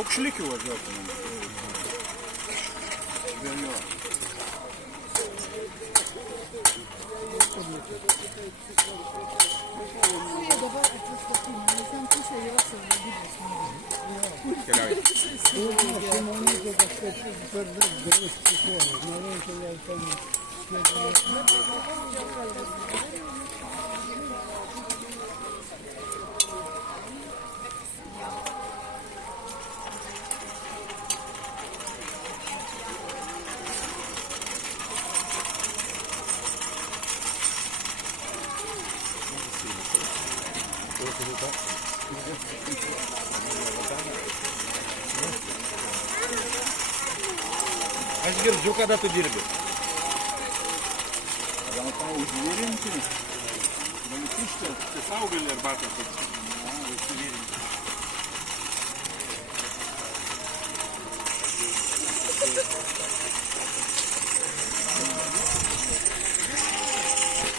Aukšlikių važiuotumėm. Vėliau. Dabar atsistatymą, nes ten pusė yra savivaldybės nori. Keliauji. Šimonytė kažkaip per daug gerai skaičiuoja. Norėčiau ją ten Aš girdžiu, kada tu dirbi. Gal tau užvirinti? Gal kišti, tai sau gali arbatą.